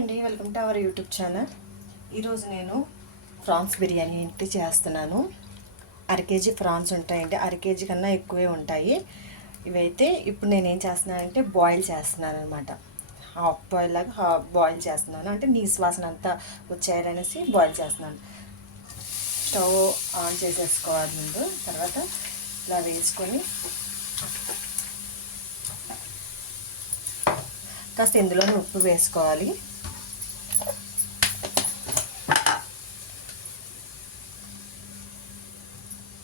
అండి welcome to our YouTube channel. ఈరోజు నేను ప్రాన్స్ బిర్యానీ ఇంటి చేస్తున్నాను. అర కేజీ ప్రాన్స్ ఉంటాయండి అర కేజీ కన్నా ఎక్కువే ఉంటాయి. ఇవైతే ఇప్పుడు నేను ఏం చేస్తున్నానంటే బాయిల్ చేస్తున్నాను అనమాట హాఫ్ బాయిల్ లాగా హాఫ్ బాయిల్ చేస్తున్నాను. అంటే నీ శ్వాసన అంతా వచ్చేయాలనేసి బాయిల్ చేస్తున్నాను. స్టవ్ ఆన్ చేసేసుకోవాలి ముందు. తర్వాత ఇలా వేసుకొని కాస్త ఇందులోనే ఉప్పు వేసుకోవాలి.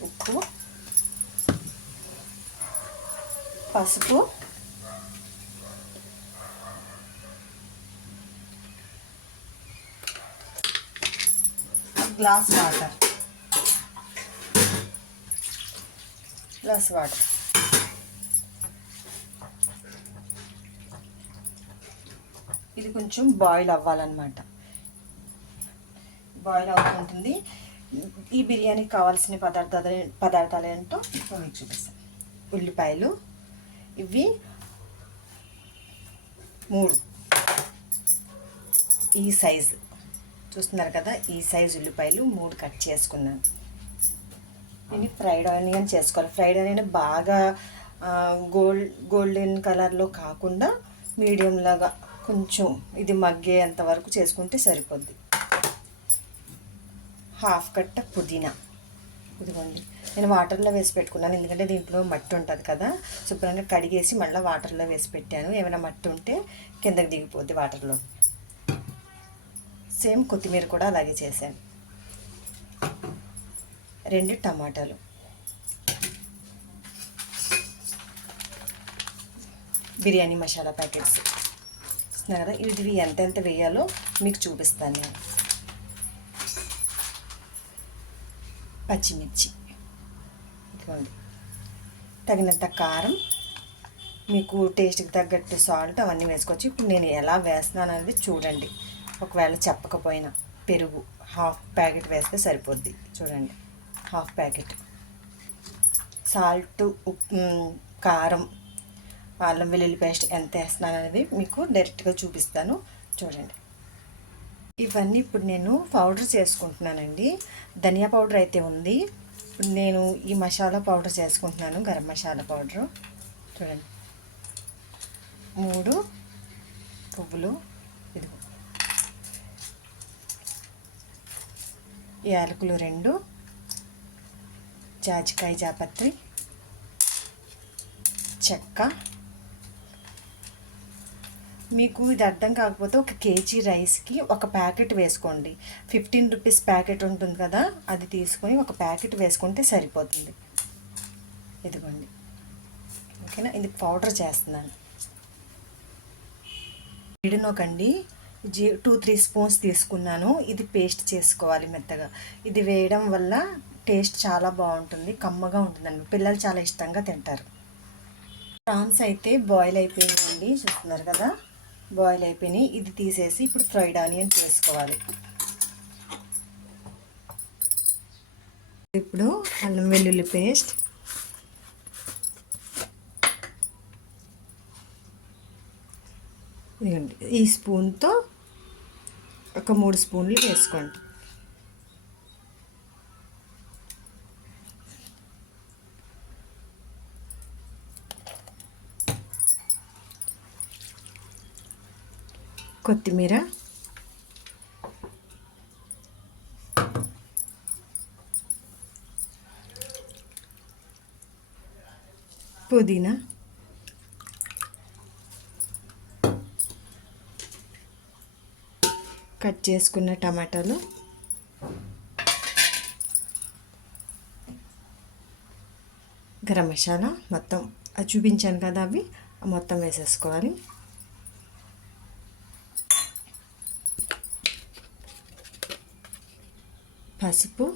ఉప్పు పసుపు గ్లాస్ వాటర్. Glass water. ఇది కొంచెం బాయిల్ అవ్వాలన్నమాట. బాయిల్ అవుతుంటుంది. ఈ బిర్యానీకి కావాల్సిన పదార్థాలు పదార్థాలు ఏంటో ఇప్పుడు మీకు చూపిస్తాను ఉల్లిపాయలు ఇవి మూడు. ఈ సైజు. చూస్తున్నారు కదా ఈ సైజు ఉల్లిపాయలు మూడు కట్ చేసుకున్నాను. దీన్ని ఫ్రైడ్ ఆనియన్ చేసుకోవాలి. ఫ్రైడ్ ఆనియన్ బాగా గోల్డ్ గోల్డెన్ కలర్లో కాకుండా మీడియం లాగా కొంచెం ఇది మగ్గేంత వరకు చేసుకుంటే సరిపోద్ది. హాఫ్ కట్ట పుదీనా. ఇదిగోండి. నేను వాటర్లో వేసి పెట్టుకున్నాను. ఎందుకంటే దీంట్లో మట్టి ఉంటుంది కదా. శుభ్రంగా కడిగేసి మళ్ళీ వాటర్లో వేసి పెట్టాను. ఏమైనా మట్టి ఉంటే కిందకి దిగిపోద్ది వాటర్లో. సేమ్ కొత్తిమీర కూడా అలాగే చేశాను. రెండు టమాటాలు. బిర్యానీ మసాలా ప్యాకెట్స్. కదా? ఇవి ఎంతెంత వేయాలో మీకు చూపిస్తాను నేను. పచ్చిమిర్చి. ఇదిగోండి. తగినంత కారం మీకు టేస్ట్కి తగ్గట్టు సాల్ట్ అవన్నీ వేసుకోవచ్చు. ఇప్పుడు నేను ఎలా వేస్తున్నాను అనేది చూడండి. ఒకవేళ చెప్పకపోయినా పెరుగు హాఫ్ ప్యాకెట్ వేస్తే సరిపోద్ది. చూడండి. Half packet. సాల్ట్ ఉప్పు కారం అల్లం వెల్లుల్లి పేస్ట్ ఎంత వేస్తున్నాను అనేది మీకు డైరెక్ట్గా చూపిస్తాను. చూడండి. ఇవన్నీ ఇప్పుడు నేను పౌడర్ చేసుకుంటున్నానండి. ధనియా పౌడర్ అయితే ఉంది. ఇప్పుడు నేను ఈ మసాలా పౌడర్ చేసుకుంటున్నాను గరం మసాలా పౌడరు. చూడండి. మూడు పువ్వులు ఇదిగో. యాలకులు రెండు జాజికాయ జాపత్రి చెక్క మీకు ఇది అర్థం కాకపోతే ఒక కేజీ రైస్కి ఒక ప్యాకెట్ వేసుకోండి. ఫిఫ్టీన్ రూపీస్ ప్యాకెట్ ఉంటుంది కదా అది తీసుకొని ఒక ప్యాకెట్ వేసుకుంటే సరిపోతుంది. ఇదిగోండి. ఓకేనా? ఇది పౌడర్ చేస్తున్నాను. వేడినోకండి జీ టూ త్రీ స్పూన్స్ తీసుకున్నాను. ఇది పేస్ట్ చేసుకోవాలి మెత్తగా. ఇది వేయడం వల్ల టేస్ట్ చాలా బాగుంటుంది కమ్మగా ఉంటుందండి. పిల్లలు చాలా ఇష్టంగా తింటారు. ప్రాన్స్ అయితే బాయిల్ అయిపోయిందండి. చూస్తున్నారు కదా? బాయిల్ అయిపోయినాయి. ఇది తీసేసి ఇప్పుడు ఫ్రైడ్ ఆనియన్ చేసుకోవాలి. ఇప్పుడు అల్లం వెల్లుల్లి పేస్ట్. ఈ స్పూన్తో ఒక మూడు స్పూన్లు వేసుకోండి. కొత్తిమీర. పుదీనా. కట్ చేసుకున్న టమాటాలు. గరం మసాలా మొత్తం. అది చూపించాను కదా అవి. మొత్తం వేసేసుకోవాలి. పసుపు.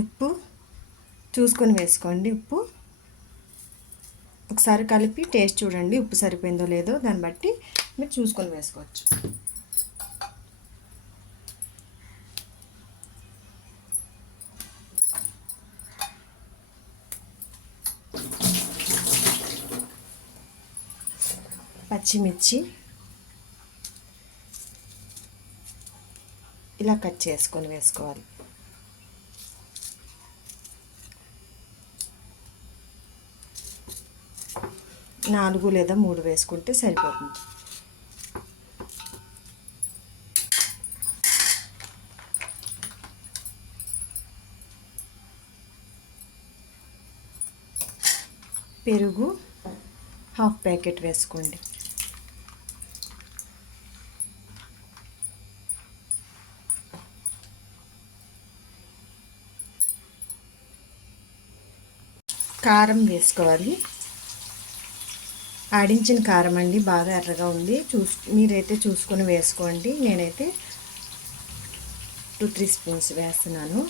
ఉప్పు. చూసుకొని వేసుకోండి ఉప్పు. ఒకసారి కలిపి టేస్ట్ చూడండి ఉప్పు సరిపోయిందో లేదో దాన్ని బట్టి మీరు చూసుకొని వేసుకోవచ్చు. పచ్చిమిర్చి ఇలా కట్ చేసుకొని వేసుకోవాలి. నాలుగు లేదా మూడు వేసుకుంటే సరిపోతుంది. పెరుగు హాఫ్ ప్యాకెట్ వేసుకోండి. కారం వేసుకోవాలి. ఆడించిన కారం అండి బాగా ఎర్రగా ఉంది. చూసు మీరైతే చూసుకొని వేసుకోండి. నేనైతే టూ త్రీ స్పూన్స్ వేస్తున్నాను.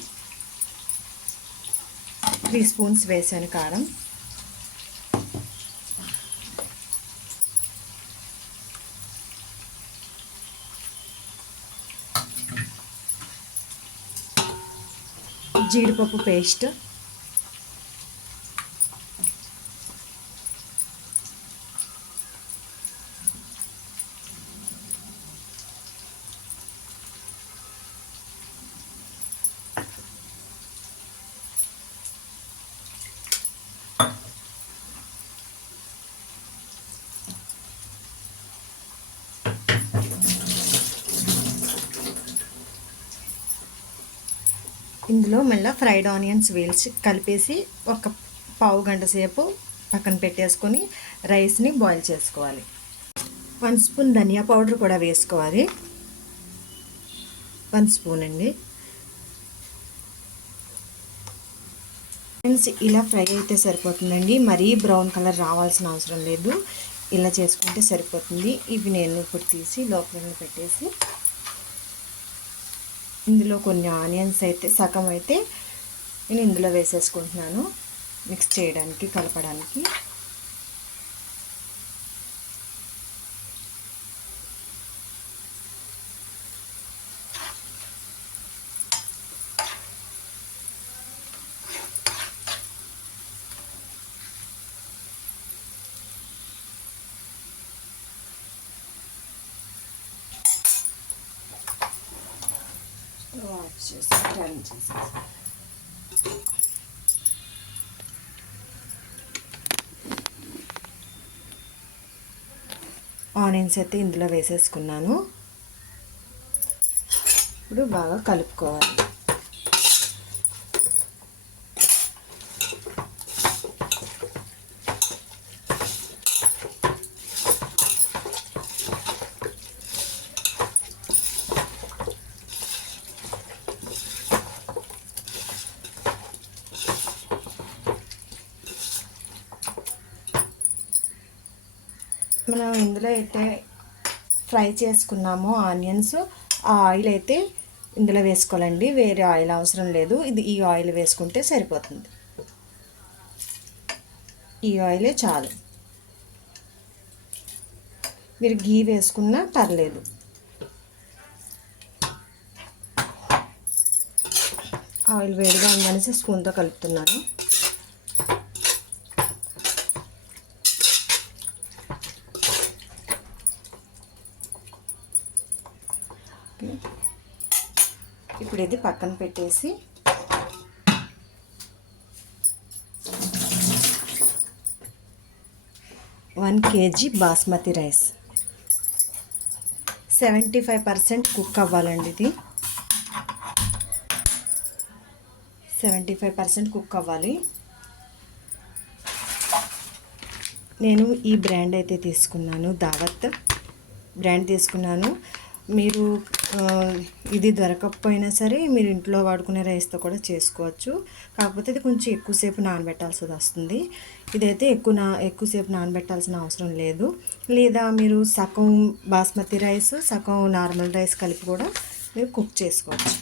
త్రీ స్పూన్స్ వేసాను కారం. జీడిపప్పు పేస్ట్. ఇందులో మళ్ళీ ఫ్రైడ్ ఆనియన్స్ వేల్చి కలిపేసి ఒక పావు గంట సేపు పక్కన పెట్టేసుకొని రైస్ని బాయిల్ చేసుకోవాలి. వన్ స్పూన్ ధనియా పౌడర్ కూడా వేసుకోవాలి. వన్ స్పూన్ అండి. ఫ్రెండ్స్ ఇలా ఫ్రై అయితే సరిపోతుందండి. మరీ బ్రౌన్ కలర్ రావాల్సిన అవసరం లేదు. ఇలా చేసుకుంటే సరిపోతుంది. ఇవి నేను ఇప్పుడు తీసి లోపల పెట్టేసి ఇందులో కొన్ని ఆనియన్స్ అయితే సగం అయితే నేను ఇందులో వేసేసుకుంటున్నాను. మిక్స్ చేయడానికి కలపడానికి. వాష్ చేసి టర్న్ చేసేసి ఆనియన్స్ అయితే ఇందులో వేసేసుకున్నాను. ఇప్పుడు బాగా కలుపుకోవాలి. మనం ఇందులో అయితే ఫ్రై చేసుకున్నామో ఆనియన్స్. ఆ ఆయిల్ అయితే ఇందులో వేసుకోవాలండి. వేరే ఆయిల్ అవసరం లేదు. ఇది ఈ ఆయిల్ వేసుకుంటే సరిపోతుంది. ఈ ఆయిలే చాలు. మీరు గీ వేసుకున్నా పర్లేదు. ఆయిల్ వేడిగా ఉందనేసి స్పూన్తో కలుపుతున్నాను ఇప్పుడు ఇది పక్కన పెట్టేసి one KG basmati rice. Seventy five percent cook అవ్వాలండి ఇది. సెవెంటీ ఫైవ్ పర్సెంట్ కుక్ అవ్వాలి. నేను ఈ బ్రాండ్ అయితే తీసుకున్నాను దావత్ బ్రాండ్ తీసుకున్నాను. మీరు ఇది దొరకకపోయినా సరే మీరు ఇంట్లో వాడుకునే రైస్తో కూడా చేసుకోవచ్చు. కాకపోతే ఇది కొంచెం ఎక్కువసేపు నానబెట్టాల్సి వస్తుంది. ఇదైతే ఎక్కువ నా ఎక్కువసేపు నానబెట్టాల్సిన అవసరం లేదు. లేదా మీరు సగం బాస్మతి రైస్ సగం నార్మల్ రైస్ కలిపి కూడా మీరు కుక్ చేసుకోవచ్చు.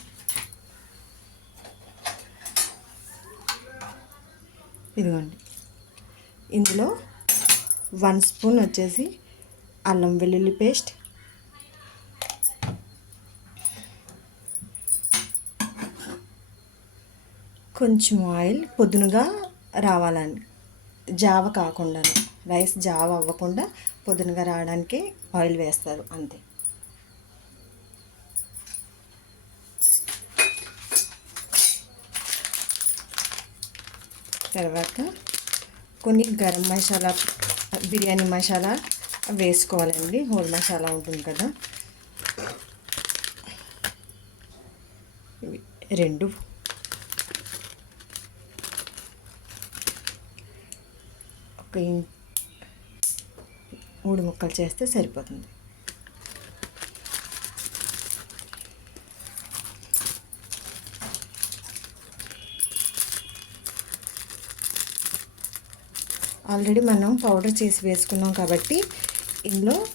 ఇదిగోండి. ఇందులో వన్ స్పూన్ వచ్చేసి అల్లం వెల్లుల్లి పేస్ట్ కొంచెం ఆయిల్ పొద్దునగా రావాలని. జావ కాకుండా రైస్ జావ అవ్వకుండా పొద్దునగా రావడానికి ఆయిల్ వేస్తారు అంతే. తర్వాత కొన్ని గరం మసాలా బిర్యానీ మసాలా వేసుకోవాలండి. హోల్ మసాలా ఉంటుంది కదా. రెండు ఒక మూడు ముక్కలు చేస్తే సరిపోతుంది. ఆల్రెడీ మనం పౌడర్ చేసి వేసుకున్నాం కాబట్టి ఇందులో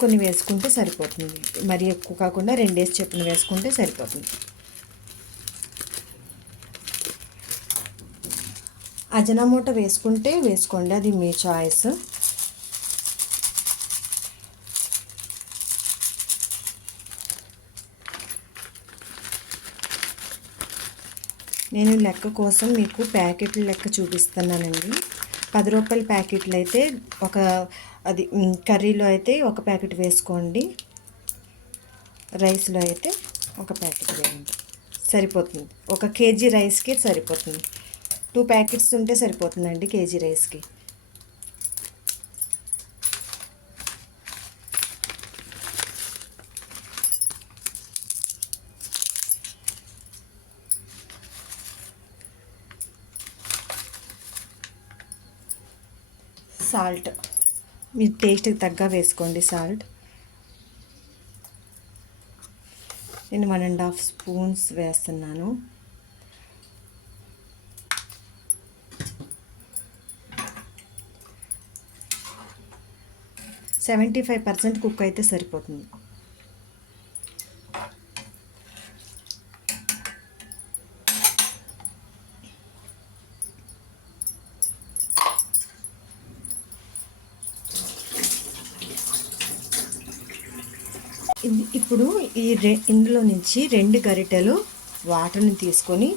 కొన్ని వేసుకుంటే సరిపోతుంది. మరి ఎక్కువ కాకుండా రెండేసి చెప్పున వేసుకుంటే సరిపోతుంది. అజనామోట వేసుకుంటే వేసుకోండి అది మీ చాయిస్ నేను లెక్క కోసం మీకు ప్యాకెట్ల లెక్క చూపిస్తున్నానండి. పది రూపాయల ప్యాకెట్లు అయితే ఒక అది కర్రీలో అయితే ఒక ప్యాకెట్ వేసుకోండి. రైస్లో అయితే ఒక ప్యాకెట్ వేయండి. సరిపోతుంది. ఒక కేజీ రైస్కి సరిపోతుంది. టూ ప్యాకెట్స్ ఉంటే సరిపోతుందండి కేజీ రైస్కి. సాల్ట్. మీ టేస్ట్కి తగ్గ వేసుకోండి సాల్ట్. నేను వన్ అండ్ హాఫ్ స్పూన్స్ వేస్తున్నాను. సెవెంటీ ఫైవ్ పర్సెంట్ కుక్ అయితే సరిపోతుంది ఇప్పుడు ఈ రె ఇందులో నుంచి రెండు గరిటెలు వాటర్ని తీసుకొని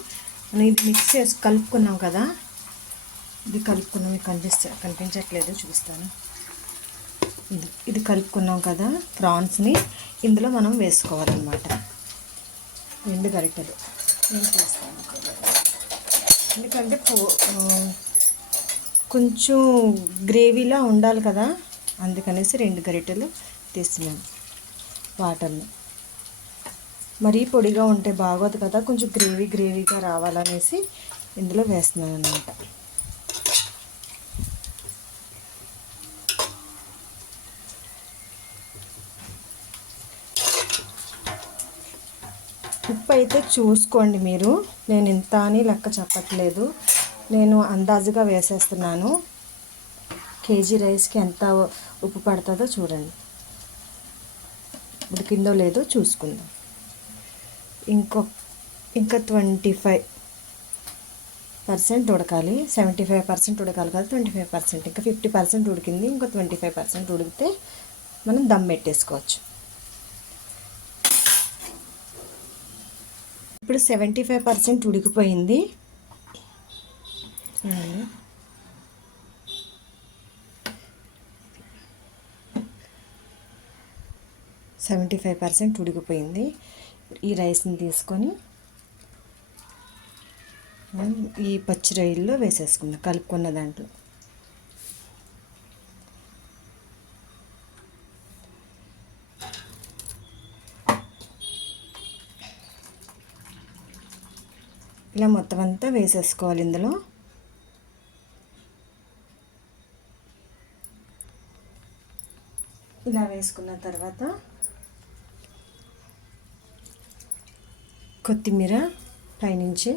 మనం ఇది మిక్స్ చేసి కలుపుకున్నాం కదా. ఇది కలుపుకున్నాం కనిపిస్త కనిపిస్తా కనిపించట్లేదు చూస్తాను. ఇది ఇది కలుపుకున్నాం కదా ప్రాన్స్ని. ఇందులో మనం వేసుకోవాలన్నమాట. రెండు గరిటెలు. నేను చేస్తాను ఎందుకంటే పో- కొంచెం గ్రేవీలా ఉండాలి కదా. అందుకనేసి రెండు గరిటెలు తీసినాం వాటర్ని. మరీ పొడిగా ఉంటే బాగోదు కదా. కొంచెం గ్రేవీ గ్రేవీగా రావాలనేసి ఇందులో వేస్తున్నాను అనమాట ఉప్పు అయితే చూసుకోండి మీరు. నేను ఇంత అని లెక్క చెప్పట్లేదు. నేను అందాజుగా వేసేస్తున్నాను. కేజీ రైస్కి ఎంత ఉప్పు పడుతుందో చూడండి. ఉడికిందో లేదో చూసుకుందాం. ఇంకో ఇంకా ట్వంటీ ఫైవ్ పర్సెంట్ ఉడకాలి. సెవెంటీ ఫైవ్ పర్సెంట్ ఉడకాలి కదా. Twenty five percent. ఇంకా ఫిఫ్టీ పర్సెంట్ ఉడికింది. ఇంకో ట్వంటీ ఫైవ్ పర్సెంట్ ఉడికితే మనం దమ్ పెట్టేసుకోవచ్చు. ఇప్పుడు సెవెంటీ ఫైవ్ పర్సెంట్ ఉడికిపోయింది. సెవెంటీ ఫైవ్ పర్సెంట్ ఉడికిపోయింది. ఈ రైస్ని తీసుకొని ఈ పచ్చి రొయ్యల్లో వేసేసుకుందాం కలుపుకున్న దాంట్లో. ఇలా మొత్తం అంతా వేసేసుకోవాలి ఇందులో. ఇలా వేసుకున్న తర్వాత కొత్తిమీర పైనుంచి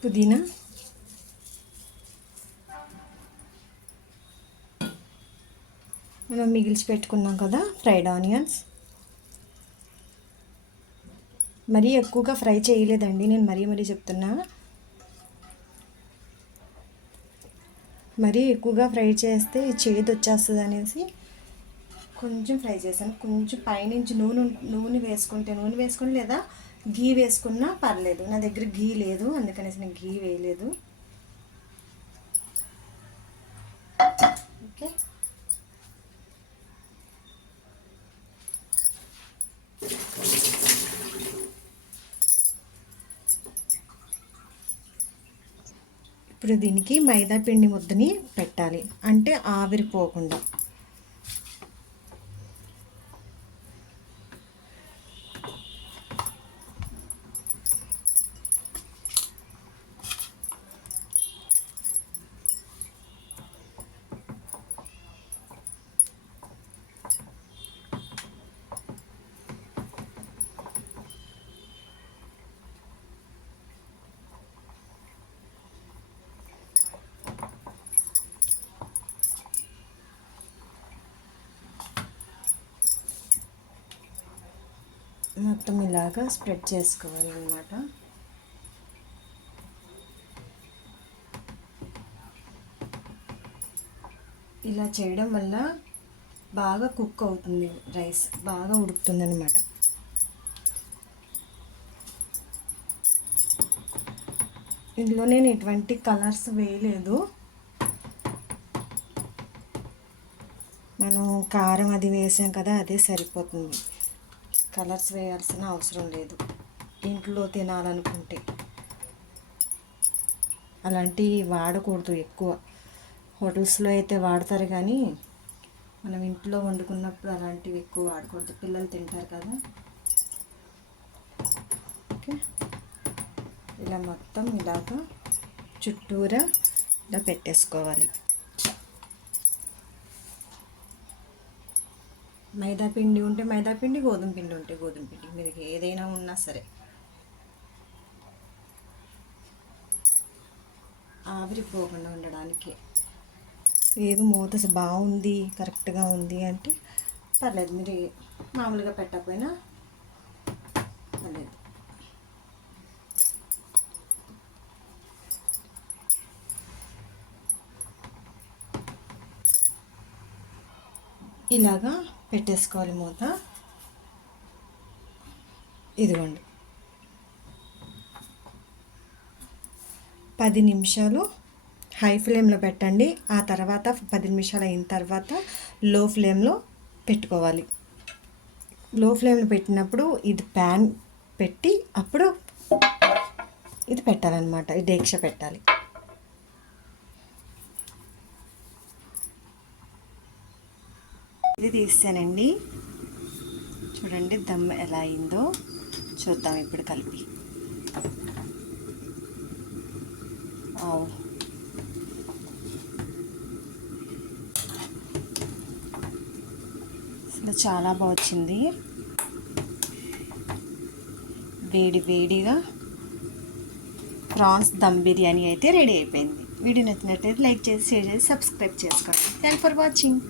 పుదీనా మిగిల్చి పెట్టుకున్నాం కదా ఫ్రైడ్ ఆనియన్స్. మరీ ఎక్కువగా ఫ్రై చేయలేదండి నేను మరీ మరీ చెప్తున్నా. మరీ ఎక్కువగా ఫ్రై చేస్తే చేదు వచ్చేస్తుంది అనేసి కొంచెం ఫ్రై చేశాను. కొంచెం పైనుంచి నూనె నూనె వేసుకుంటే నూనె వేసుకుని లేదా గీ వేసుకున్నా పర్లేదు. నా దగ్గర గీ లేదు అందుకనేసి నేను గీ వేయలేదు ఓకే ఇప్పుడు దీనికి మైదా పిండి ముద్దని పెట్టాలి. అంటే ఆవిరిపోకుండా. మొత్తం ఇలాగా స్ప్రెడ్ చేసుకోవాలన్నమాట. ఇలా చేయడం వల్ల బాగా కుక్ అవుతుంది రైస్ బాగా ఉడుకుతుంది అనమాట ఇందులో నేను ఎటువంటి కలర్స్ వేయలేదు. మనం కారం అది వేసాం కదా అదే సరిపోతుంది. కలర్స్ వేయాల్సిన అవసరం లేదు. ఇంట్లో తినాలనుకుంటే. అలాంటివి వాడకూడదు ఎక్కువ. హోటల్స్లో అయితే వాడతారు కానీ మనం ఇంట్లో వండుకున్నప్పుడు అలాంటివి ఎక్కువ వాడకూడదు. పిల్లలు తింటారు కదా. ఓకే. ఇలా మొత్తం ఇలాగా చుట్టూరా ఇలా పెట్టేసుకోవాలి. మైదా పిండి ఉంటే మైదా పిండి గోధుమ పిండి ఉంటే గోధుమ పిండి మీరు ఏదైనా ఉన్నా సరే. ఆవిరిపోకుండా ఉండడానికి ఏది మూత బాగుంది కరెక్ట్గా ఉంది అంటే పర్లేదు మీరు మామూలుగా పెట్టకపోయినా పర్లేదు. ఇలాగా పెట్టేసుకోవాలి మూత. ఇదిగోండి. పది నిమిషాలు హై ఫ్లేమ్లో పెట్టండి. ఆ తర్వాత పది నిమిషాలు అయిన తర్వాత లో ఫ్లేమ్లో పెట్టుకోవాలి. లో ఫ్లేమ్లో పెట్టినప్పుడు ఇది ప్యాన్ పెట్టి అప్పుడు ఇది పెట్టాలన్నమాట. ఈ డేక్ష పెట్టాలి. ఇది తీసానండి. చూడండి దమ్ ఎలా అయిందో. చూద్దాం ఇప్పుడు కలిపి. ఆవ్. అసలు చాలా బాగా వచ్చింది. వేడి వేడిగా ప్రాన్స్ దమ్ బిర్యానీ అయితే రెడీ అయిపోయింది. వీడియో నచ్చినట్లయితే లైక్ చేసి షేర్ చేసి సబ్స్క్రైబ్ చేసుకోండి. Thank for watching